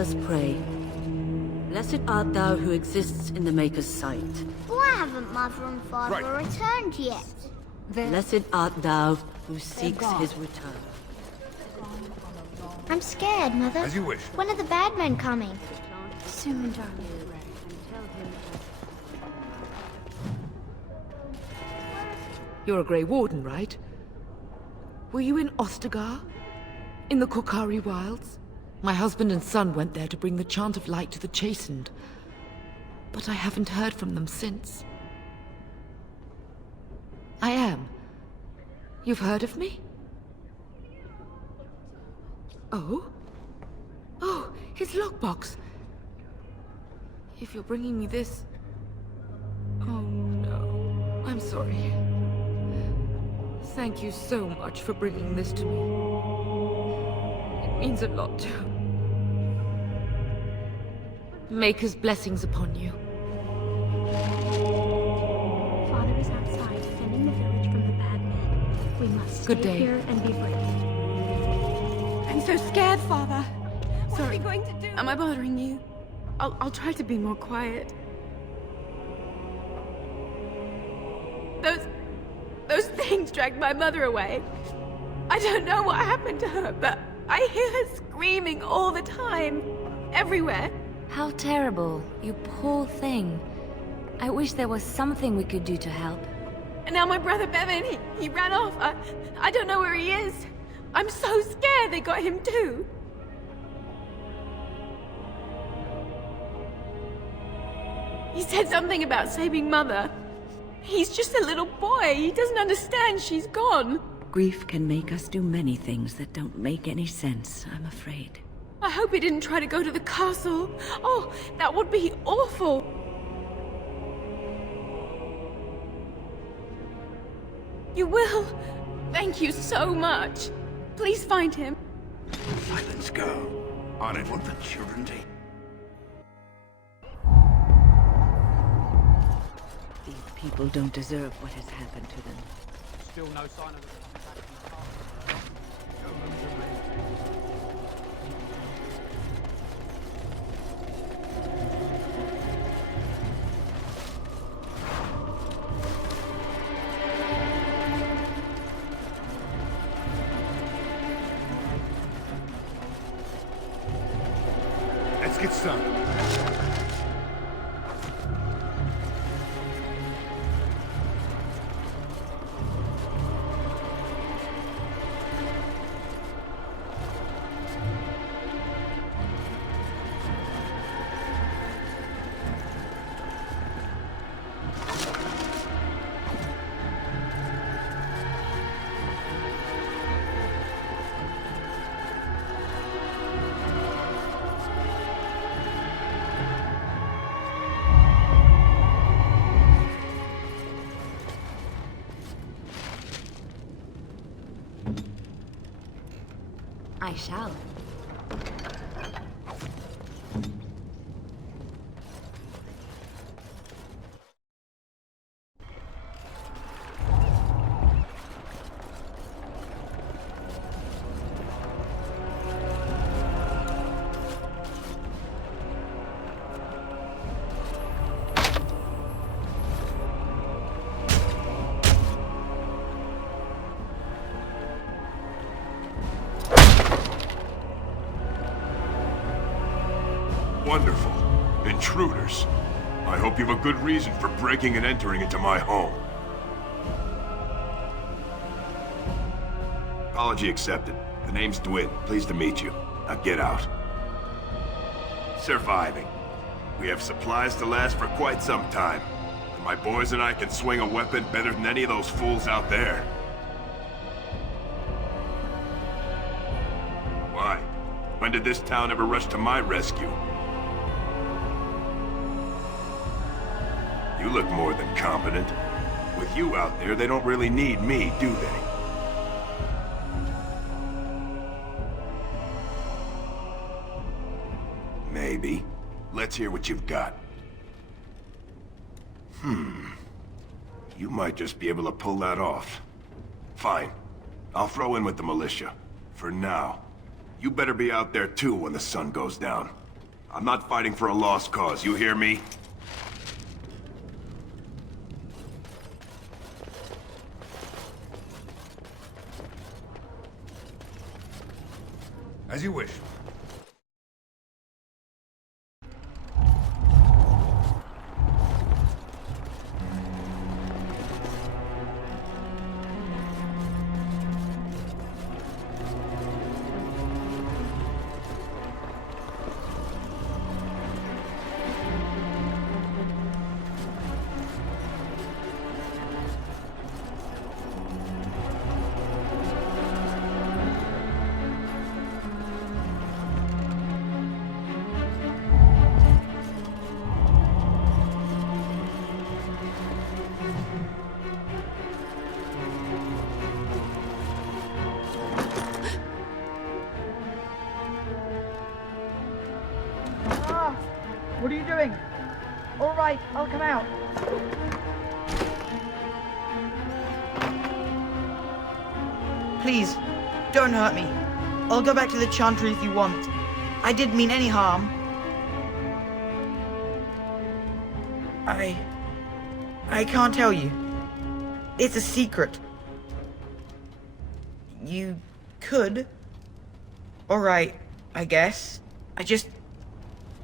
us pray. Blessed art thou who exists in the Maker's sight. Why haven't Mother and Father returned yet? Blessed art thou who seeks his return. I'm scared, Mother. As you wish. When are the bad men coming? Soon, darling. You're a Grey Warden, right? Were you in Ostagar? In the Korkari Wilds? My husband and son went there to bring the chant of light to the chastened. But I haven't heard from them since. I am. You've heard of me? Oh? Oh, his lockbox. If you're bringing me this... Oh no. I'm sorry. Thank you so much for bringing this to me. It means a lot to... Maker's blessings upon you. Father is outside, defending the village from the bad men. We must Good stay day. here and be brave. I'm so scared, Father. What are we going to do? Am I bothering you? I'll try to be more quiet. Those things dragged my mother away. I don't know what happened to her, but I hear her screaming all the time. Everywhere. How terrible, you poor thing. I wish there was something we could do to help. And now my brother Bevan, he ran off. I don't know where he is. I'm so scared they got him too. He said something about saving Mother. He's just a little boy. He doesn't understand she's gone. Grief can make us do many things that don't make any sense, I'm afraid. I hope he didn't try to go to the castle. Oh, that would be awful. You will? Thank you so much. Please find him. Silence, girl. On it with the children take. These people don't deserve what has happened to them. Still no sign of it coming back from the castle. No moves are made. Let's get started. I shall. Wonderful. Intruders. I hope you have a good reason for breaking and entering into my home. Apology accepted. The name's Dwin. Pleased to meet you. Now get out. Surviving. We have supplies to last for quite some time. And my boys and I can swing a weapon better than any of those fools out there. Why? When did this town ever rush to my rescue? You look more than competent. With you out there, they don't really need me, do they? Maybe. Let's hear what you've got. You might just be able to pull that off. Fine. I'll throw in with the militia. For now. You better be out there too when the sun goes down. I'm not fighting for a lost cause, you hear me? As you wish. What are you doing? All right, I'll come out. Please, don't hurt me. I'll go back to the Chantry if you want. I didn't mean any harm. I can't tell you. It's a secret. You could. All right, I guess.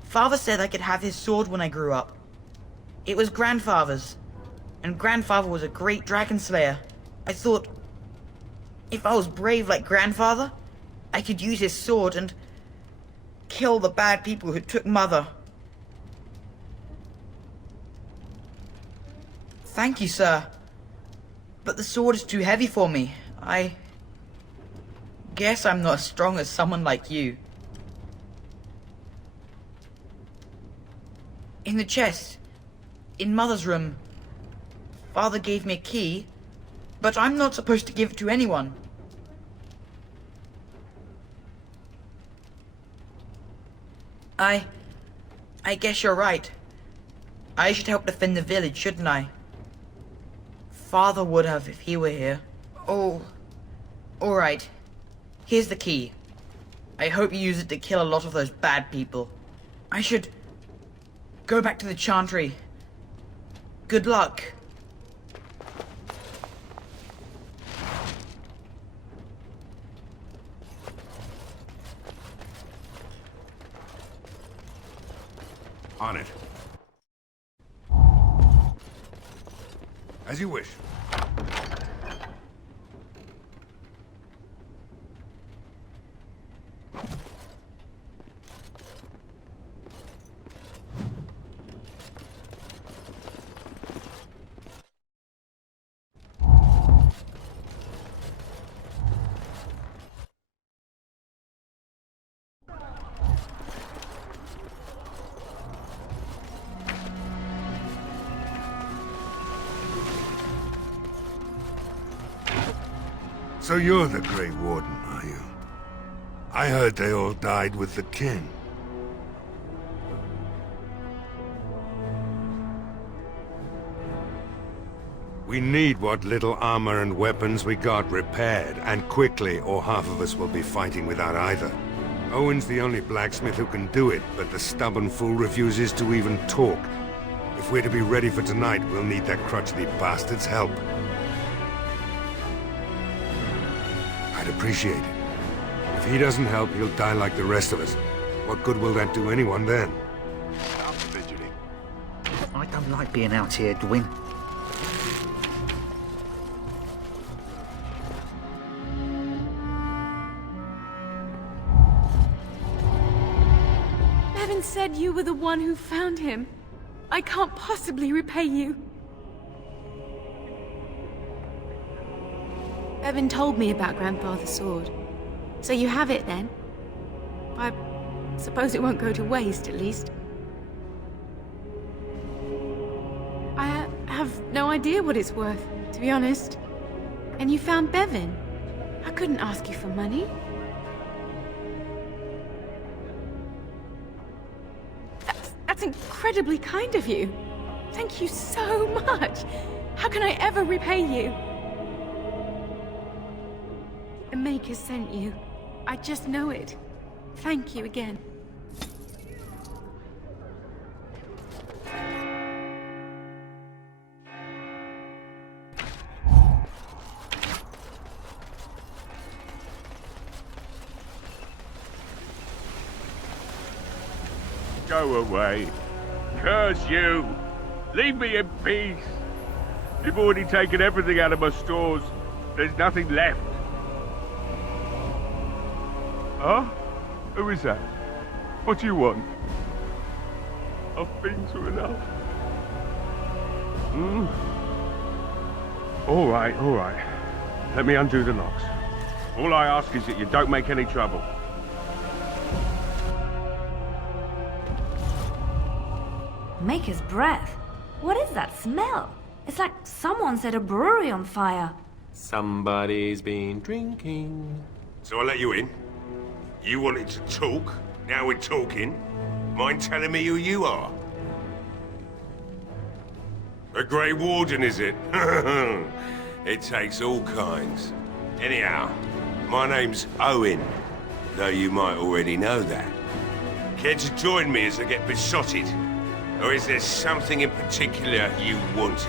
Father said I could have his sword when I grew up. It was Grandfather's, and Grandfather was a great dragon slayer. I thought, if I was brave like Grandfather, I could use his sword and kill the bad people who took Mother. Thank you, sir. But the sword is too heavy for me. I guess I'm not as strong as someone like you. In the chest, in Mother's room, Father gave me a key, but I'm not supposed to give it to anyone. I guess you're right. I should help defend the village, shouldn't I? Father would have if he were here. Oh, all right. Here's the key. I hope you use it to kill a lot of those bad people. I should go back to the Chantry. Good luck. On it. As you wish. So you're the Grey Warden, are you? I heard they all died with the king. We need what little armor and weapons we got repaired, and quickly, or half of us will be fighting without either. Owen's the only blacksmith who can do it, but the stubborn fool refuses to even talk. If we're to be ready for tonight, we'll need that crotchety bastard's help. I'd appreciate it. If he doesn't help, he'll die like the rest of us. What good will that do anyone then? Stop fidgeting. I don't like being out here, Dwyn. Bevan said you were the one who found him. I can't possibly repay you. Bevan told me about Grandfather's sword. So you have it then? I suppose it won't go to waste, at least. I have no idea what it's worth, to be honest. And you found Bevan. I couldn't ask you for money. That's incredibly kind of you. Thank you so much. How can I ever repay you? The Maker sent you. I just know it. Thank you again. Go away. Curse you! Leave me in peace! You've already taken everything out of my stores. There's nothing left. Huh? Who is that? What do you want? I've been through enough. All right. Let me undo the locks. All I ask is that you don't make any trouble. Maker's breath? What is that smell? It's like someone set a brewery on fire. Somebody's been drinking. So I let you in. You wanted to talk. Now we're talking. Mind telling me who you are? A Grey Warden, is it? It takes all kinds. Anyhow, my name's Owen, though you might already know that. Care to join me as I get besotted? Or is there something in particular you wanted?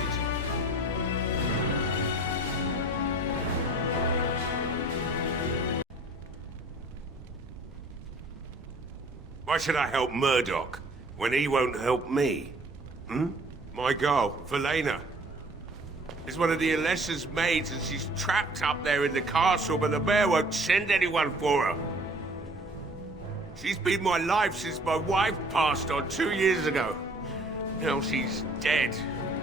Why should I help Murdoch when he won't help me? My girl, Velena, is one of the Alessa's maids and she's trapped up there in the castle, but the mayor won't send anyone for her. She's been my life since my wife passed on 2 years ago. Now she's dead,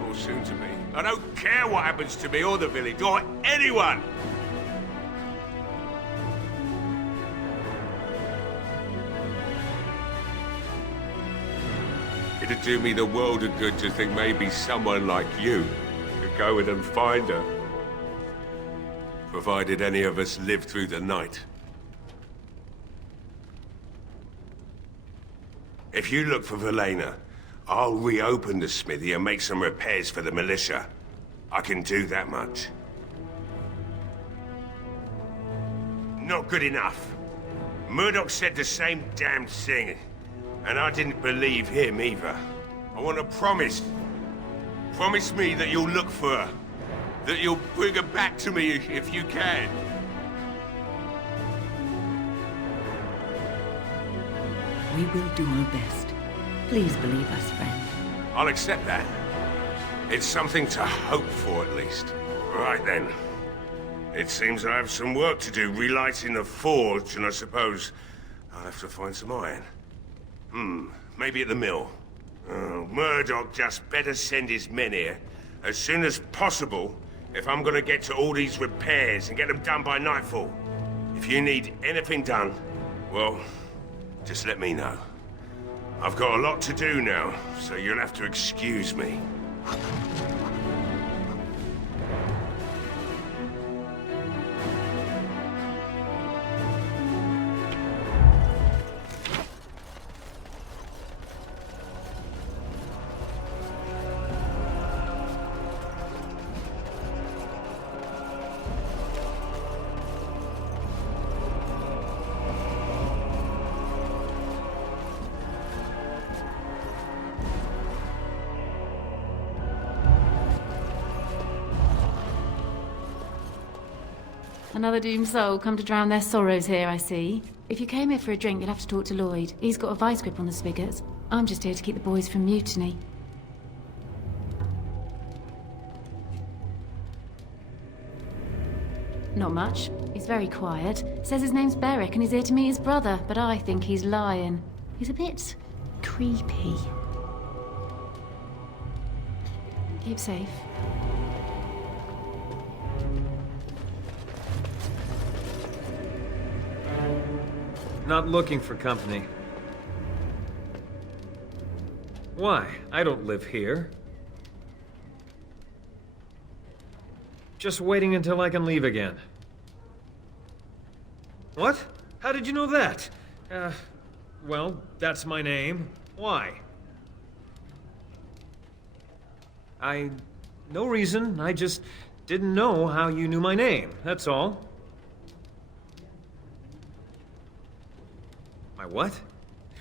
or soon to be. I don't care what happens to me or the village, or anyone! It'd do me the world of good to think maybe someone like you could go in and find her. Provided any of us live through the night. If you look for Velena, I'll reopen the smithy and make some repairs for the militia. I can do that much. Not good enough. Murdoch said the same damn thing. And I didn't believe him either. I want a promise. Promise me that you'll look for her. That you'll bring her back to me if you can. We will do our best. Please believe us, friend. I'll accept that. It's something to hope for, at least. Right then. It seems I have some work to do relighting the forge, and I suppose I'll have to find some iron. Maybe at the mill. Murdoch just better send his men here as soon as possible if I'm gonna get to all these repairs and get them done by nightfall. If you need anything done, well, just let me know. I've got a lot to do now, so you'll have to excuse me. Another doomed soul come to drown their sorrows here, I see. If you came here for a drink, you'd have to talk to Lloyd. He's got a vice grip on the spigots. I'm just here to keep the boys from mutiny. Not much. He's very quiet. Says his name's Beric and he's here to meet his brother, but I think he's lying. He's a bit creepy. Keep safe. Not looking for company. Why? I don't live here. Just waiting until I can leave again. What? How did you know that? Well, that's my name. Why? No reason. I just didn't know how you knew my name, that's all. My what?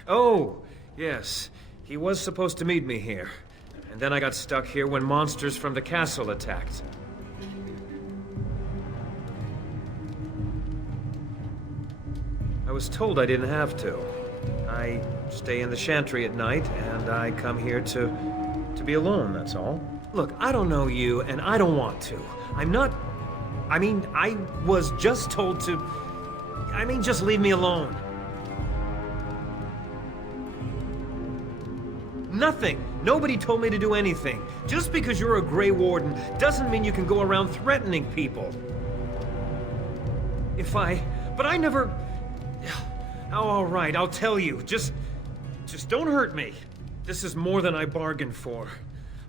Oh, yes. He was supposed to meet me here. And then I got stuck here when monsters from the castle attacked. I was told I didn't have to. I stay in the chantry at night, and I come here to be alone, that's all. Look, I don't know you, and I don't want to. I'm not... I mean, I was just told to... I mean, just leave me alone. Nothing. Nobody told me to do anything. Just because you're a Grey Warden doesn't mean you can go around threatening people. But I never... Oh, all right, I'll tell you. Just don't hurt me. This is more than I bargained for.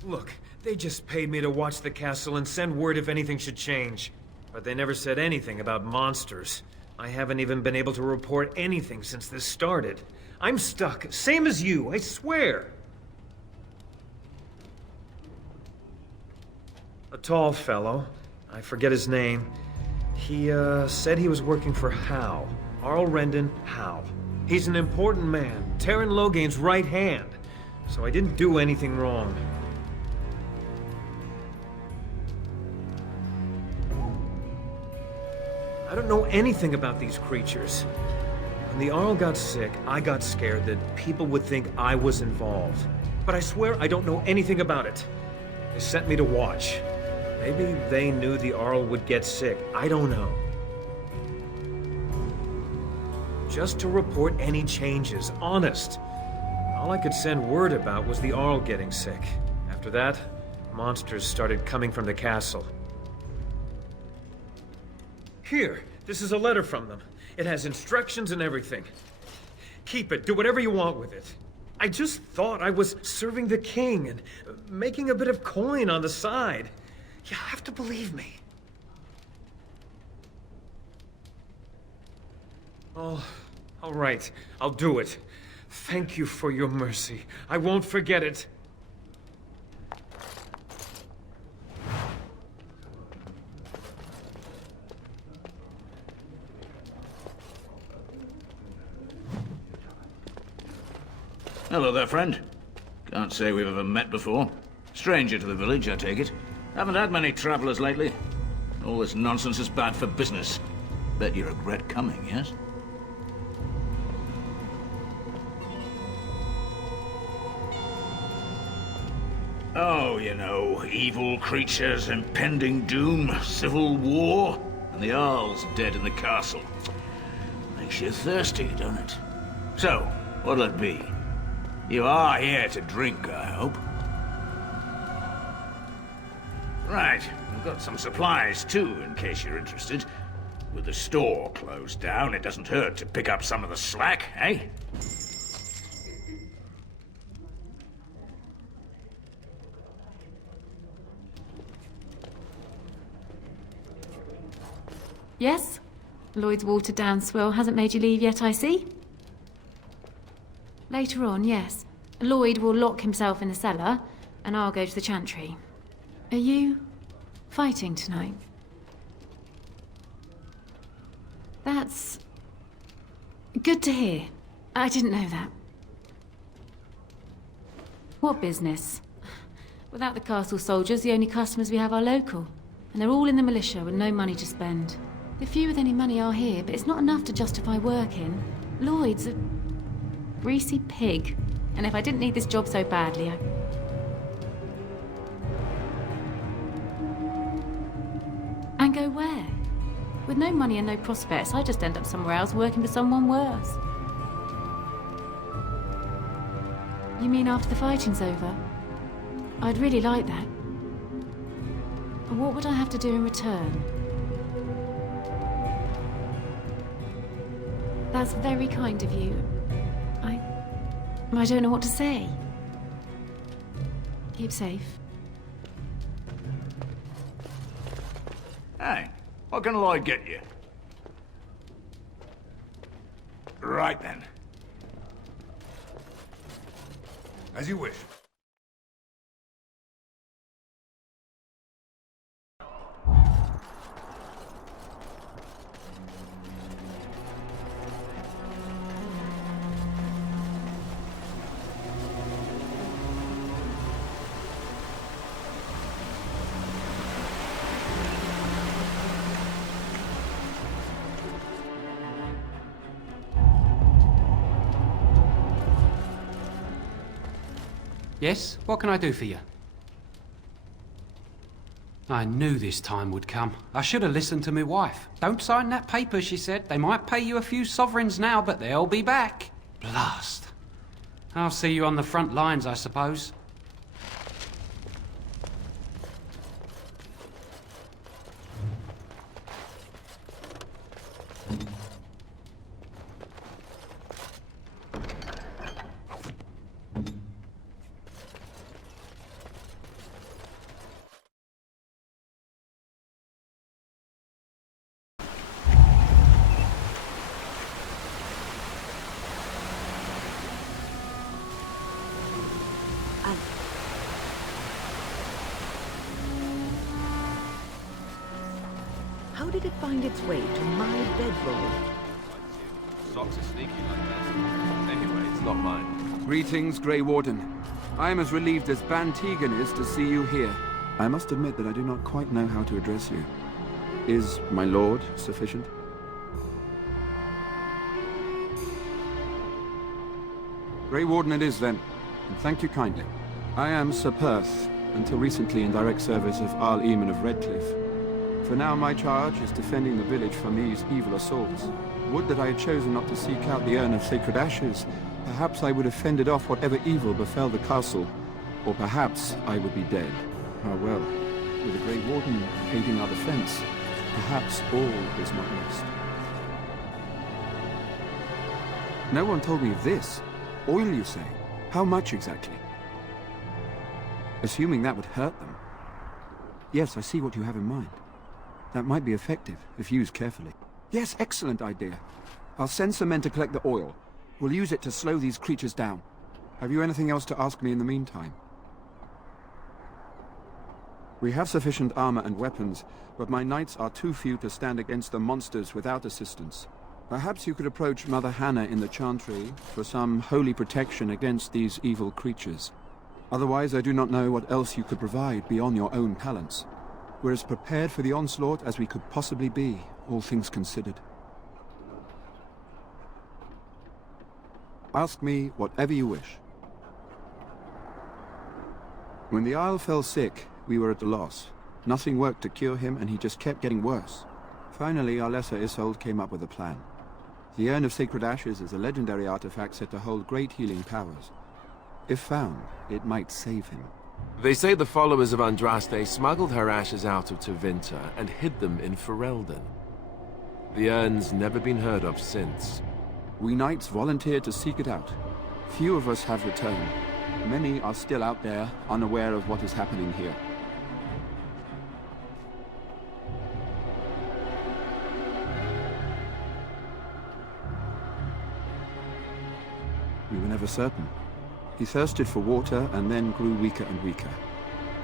Look, they just paid me to watch the castle and send word if anything should change. But they never said anything about monsters. I haven't even been able to report anything since this started. I'm stuck, same as you, I swear. A tall fellow, I forget his name. He, said he was working for Hal. Arl Rendon Hal. He's an important man, Terran Loghain's right hand. So I didn't do anything wrong. I don't know anything about these creatures. When the Arl got sick, I got scared that people would think I was involved. But I swear I don't know anything about it. They sent me to watch. Maybe they knew the Arl would get sick. I don't know. Just to report any changes, honest. All I could send word about was the Arl getting sick. After that, monsters started coming from the castle. Here, this is a letter from them. It has instructions and everything. Keep it, do whatever you want with it. I just thought I was serving the king and making a bit of coin on the side. You have to believe me. Oh, all right, I'll do it. Thank you for your mercy. I won't forget it. Hello there, friend. Can't say we've ever met before. Stranger to the village, I take it. Haven't had many travelers lately. All this nonsense is bad for business. Bet you regret coming, yes? Oh, you know, evil creatures, impending doom, civil war, and the Arl's dead in the castle. Makes you thirsty, don't it? So, what'll it be? You are here to drink, I hope. Right, we've got some supplies too, in case you're interested. With the store closed down, it doesn't hurt to pick up some of the slack, eh? Yes? Lloyd's watered-down swill hasn't made you leave yet, I see. Later on, yes. Lloyd will lock himself in the cellar, and I'll go to the chantry. Are you fighting tonight? That's good to hear. I didn't know that. What business? Without the castle soldiers, the only customers we have are local. And they're all in the militia with no money to spend. The few with any money are here, but it's not enough to justify working. Lloyd's a greasy pig. And if I didn't need this job so badly, And go where? With no money and no prospects, I just end up somewhere else working for someone worse. You mean after the fighting's over? I'd really like that. What would I have to do in return? That's very kind of you. I don't know what to say. Keep safe. Hey, what can Lloyd get you? Right then. As you wish. Yes? What can I do for you? I knew this time would come. I should have listened to my wife. Don't sign that paper, she said. They might pay you a few sovereigns now, but they'll be back. Blast. I'll see you on the front lines, I suppose. How did it find its way to my bedroll? Socks are sneaky like that. Anyway, it's not mine. Greetings, Grey Warden. I am as relieved as Ban Tegan is to see you here. I must admit that I do not quite know how to address you. Is my lord sufficient? Grey Warden it is then, and thank you kindly. I am Sir Perth, until recently in direct service of Arl Eamon of Redcliffe. For now my charge is defending the village from these evil assaults. Would that I had chosen not to seek out the urn of sacred ashes. Perhaps I would have fended off whatever evil befell the castle, or perhaps I would be dead. Ah well, with a Grey Warden aiding our defense, perhaps all is not lost. No one told me of this. Oil, you say? How much exactly? Assuming that would hurt them. Yes, I see what you have in mind. That might be effective, if used carefully. Yes, excellent idea. I'll send some men to collect the oil. We'll use it to slow these creatures down. Have you anything else to ask me in the meantime? We have sufficient armor and weapons, but my knights are too few to stand against the monsters without assistance. Perhaps you could approach Mother Hannah in the Chantry for some holy protection against these evil creatures. Otherwise, I do not know what else you could provide beyond your own talents. We're as prepared for the onslaught as we could possibly be, all things considered. Ask me whatever you wish. When the Isle fell sick, we were at a loss. Nothing worked to cure him, and he just kept getting worse. Finally, our lesser Isolde came up with a plan. The Urn of Sacred Ashes is a legendary artifact said to hold great healing powers. If found, it might save him. They say the followers of Andraste smuggled her ashes out of Tevinter and hid them in Ferelden. The urn's never been heard of since. We knights volunteered to seek it out. Few of us have returned. Many are still out there, unaware of what is happening here. We were never certain. He thirsted for water and then grew weaker and weaker.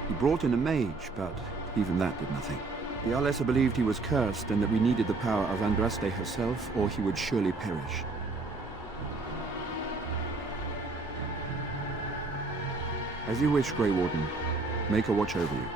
He brought in a mage, but even that did nothing. The Arlessa believed he was cursed and that we needed the power of Andraste herself, or he would surely perish. As you wish, Grey Warden. Make a watch over you.